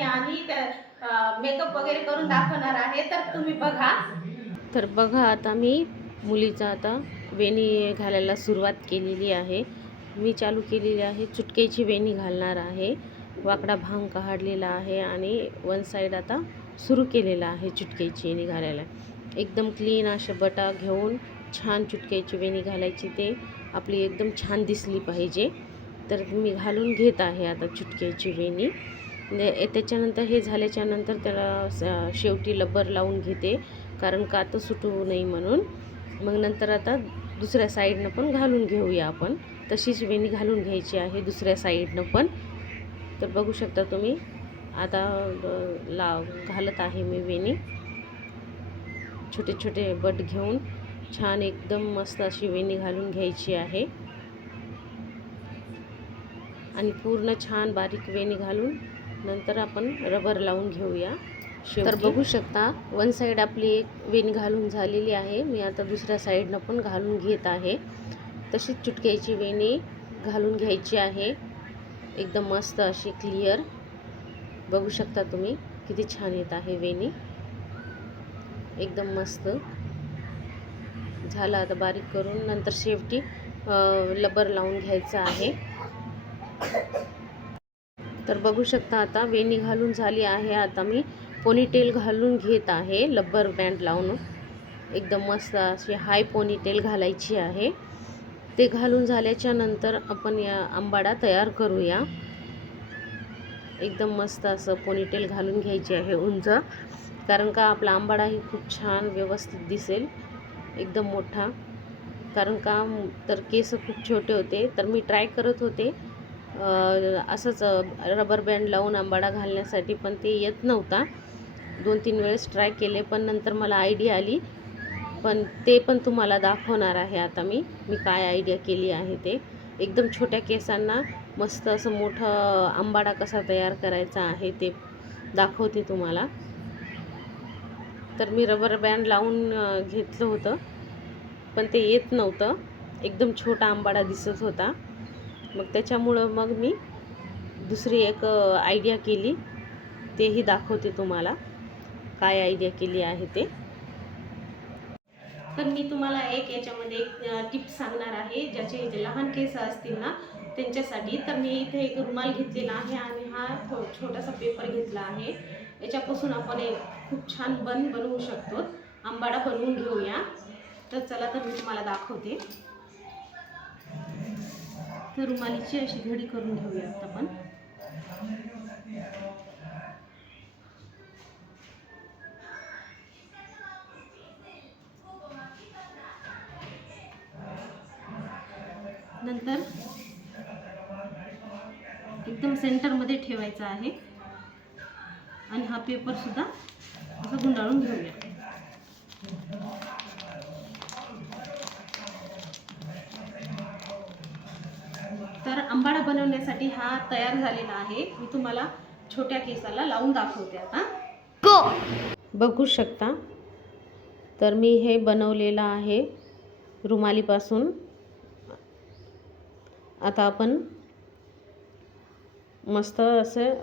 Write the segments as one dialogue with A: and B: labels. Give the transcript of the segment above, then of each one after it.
A: आणि आणि मेकअप वगैरे करून दाखवणार आहे तर तुम्ही बघा.
B: तर बघा आता मी मुलीचा आता वेणी घालायला सुरुवात केलेली आहे. मी चालू केलेली आहे चुटकेची वेणी घालणार आहे. वाकडा भांग काढलेला आहे आणि वन साईड आता सुरू केलेला आहे चुटकेची वेणी घालायला. एकदम क्लीन असे बटा घेऊन छान चुटकेची वेणी घालायची ते. आपली एकदम छान दिसली पाहिजे. तर मी घालून घेत आहे आता चुटकेची वेणी. त्याच्यानंतर हे झाल्याच्यानंतर त्याला स- शेवटी लब्बर लावून घेते कारण कातं सुटू नये म्हणून. मग नंतर आता दुसऱ्या साईडनं पण घालून घेऊया आपण. तशीच वेणी घालून घ्यायची आहे दुसऱ्या साईडनं पण. तर बघू शकता तुम्ही आता लाव घालत आहे मी वेणी. छोटे छोटे बट घेऊन छान एकदम मस्त अशी वेणी घालून घ्यायची आहे. आणि पूर्ण छान बारीक वेणी घालून नंतर आपण रबर लावून घेऊया. तर बघू शकता वन साईड आपली एक वेणी घालून झालेली आहे. मी आता दुसऱ्या साईडनं पण घालून घेत आहे. तशीच चुटक्याची वेणी घालून घ्यायची आहे. एकदम मस्त अशी क्लिअर बघू शकता तुम्ही किती छान येत आहे वेणी. एकदम मस्त. झालं आता बारीक करून. नंतर शेवटी लबर लावून घ्यायचं आहे. तर बघू शकता आता वेणी घालून झाली आहे. आता मी पोनीटेल घालून घेत आहे. लब्बर बँड लावून. एकदम मस्त अशी हाय पोनीटेल घालायची आहे. ते घालून झाल्याच्यानंतर आपण या आंबाडा तयार करूया. एकदम मस्त असं पोनीटेल घालून घ्यायची आहे उंच. कारण का आपला आंबाडाही खूप छान व्यवस्थित दिसेल. एकदम मोठा. कारण का तर केस खूप छोटे होते. तर मी ट्राय करत होते. असंच रबर बँड लावून आंबाडा घालण्यासाठी पण ते येत नव्हता. दोन तीन वेळेस ट्राय केले पण नंतर मला आयडिया आली. पण ते पण तुम्हाला दाखवणार आहे आता मी मी काय आयडिया केली आहे ते. एकदम छोट्या केसांना मस्त असं मोठं आंबाडा कसा तयार करायचा आहे ते दाखवते तुम्हाला. तर मी रबर बँड लावून घेतलं होतं पण ते येत नव्हतं. एकदम छोटा आंबाडा दिसत होता. मग त्याच्यामुळं मग मी दुसरी एक आयडिया केली. तेही दाखवते तुम्हाला. काय आयडिया केली आहे ते.
A: तर मी तुम्हाला एक याच्यामध्ये एक टिप सांगणार आहे ज्याचे जे लहान केस असतील ना त्यांच्यासाठी. तर मी इथे एक रुमाल घेतलेला आहे आणि हा थो- छोटासा पेपर घेतला आहे. याच्यापासून आपण एक खूप छान बन बनवू शकतो. आंबाडा बनवून घेऊया. तर चला तर मी तुम्हाला दाखवते. तर रुमालीची अशी घडी करून घेऊयात आपण. नंतर एकदम सेंटरमध्ये ठेवायचा आहे. आणि हा पेपर सुद्धा असं गुंडाळून घेऊया. तर आंबाडा बनवण्यासाठी हा तयार झालेला आहे. मी तुम्हाला छोट्या केसाला लावून दाखवते आता.
B: बघू शकता. तर मी हे बनवलेलं आहे रुमालीपासून. आता आपण मस्त असं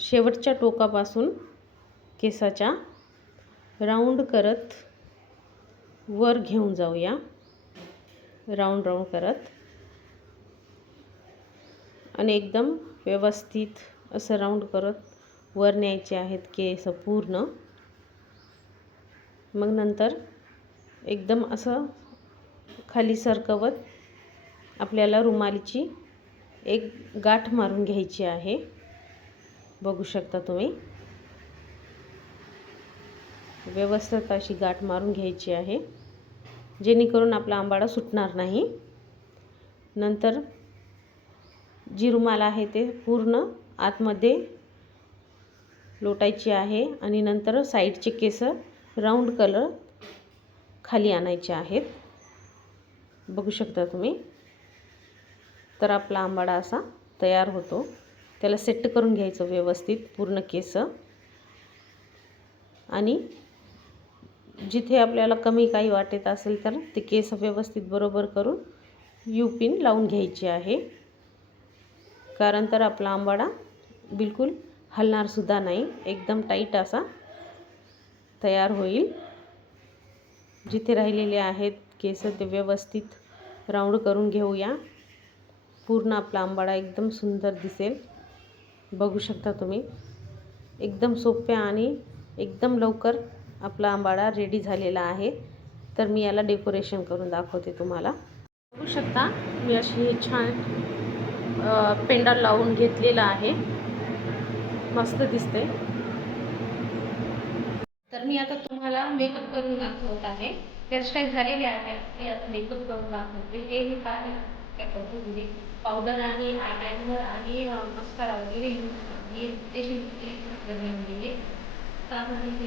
B: शेवटच्या टोकापासून केसाच्या राऊंड करत वर घेऊन जाऊया. राऊंड राऊंड करत. आणि एकदम व्यवस्थित असं राऊंड करत वर न्यायचे आहेत केस पूर्ण. मग नंतर एकदम असं खाली सरकवत आपल्याला रुमालीची एक गाठ मारून घ्यायची आहे. बघू शकता तुम्ही. व्यवस्थित अशी गाठ मारून घ्यायची आहे. जेणेकरून आपला आंबाडा सुटणार नाही. नंतर जी रुमाल आहे ते पूर्ण आतमध्ये लोटायची आहे आणि नंतर साईडचे केस राऊंड कलर खाली आणायचे आहेत. बघू शकता तुम्ही. तर आपला आंबाडा असा तयार होतो. त्याला सेट करून घ्यायचं व्यवस्थित पूर्ण केस. आणि जिथे आपल्याला कमी काही वाटत असेल तर ते केस व्यवस्थित बरोबर करून यू पिन लावून घ्यायची आहे. कारण तर आपला आंबाडा बिलकुल हलणारसुद्धा नाही. एकदम टाईट असा तयार होईल. जिथे राहिलेले आहेत केस ते व्यवस्थित राऊंड करून घेऊया. पूर्ण आपला आंबाडा एकदम सुंदर दिसेल. बघू शकता तुम्ही. एकदम सोप्या आणि एकदम लवकर आपला आंबाडा रेडी झालेला आहे. तर मी याला डेकोरेशन करून दाखवते तुम्हाला. बघू शकता मी अशी छान पेंडा लावून घेतलेला आहे मस्त दिसते
A: तर मी आता तुम्हाला मेकअप करून दाखवत आहे हेअरस्टाईल झालेली आहे मी आता मेकअप करून दाखवते हे हे काय म्हणजे पावडर आणि आयलायनर आणि मस्कारा वगैरे यूज हे ते त्यामध्ये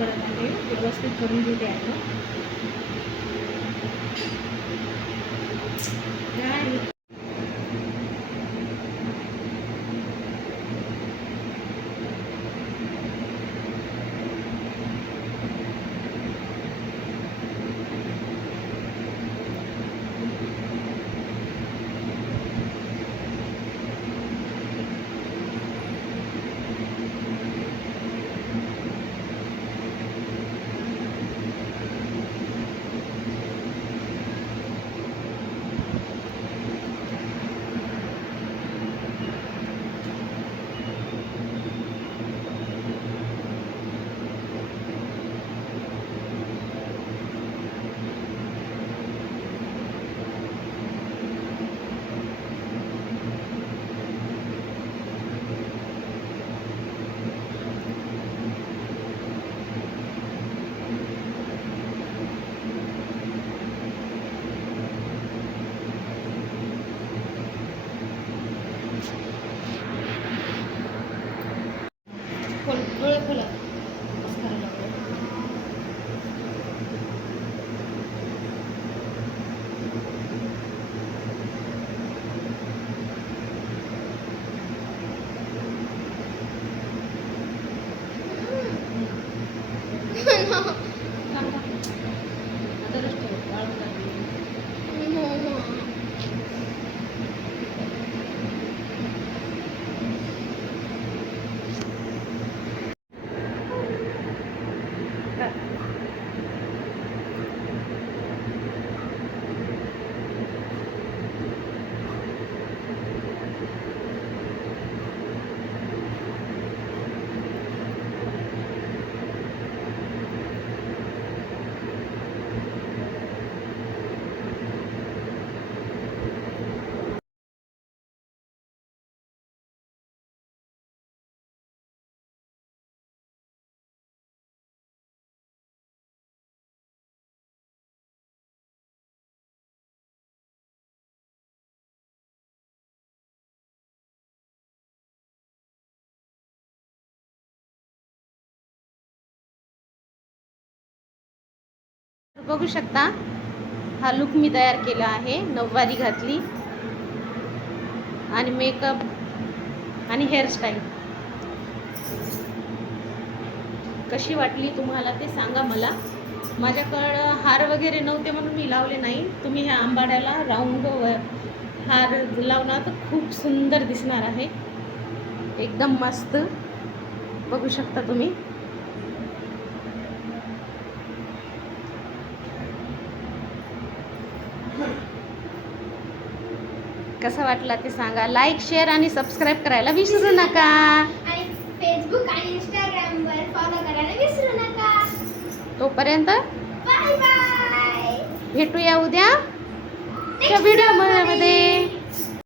B: करत आहे. व्यवस्थित करून घेते आयब्रो 不能 बघू शकता. हा लुक मी तयार केला आहे नऊवारी घातली. आणि मेकअप आणि हेअरस्टाईल कशी वाटली तुम्हाला ते सांगा मला. माझ्याकडं हार वगैरे नव्हते म्हणून मी लावले नाही. तुम्ही ह्या आंबाड्याला राऊंड हार लावणार तर खूप सुंदर दिसणार आहे. एकदम मस्त. बघू शकता तुम्ही. कसं वाटला ते सांगा. लाईक शेअर आणि सबस्क्राईब करायला विसरू नका.
C: आणि फेसबुक आणि इंस्टाग्राम वर फॉलो करायला विसरू नका.
B: तोपर्यंत
C: बाय बाय
B: भेटूया उद्या व्हिडिओमध्ये.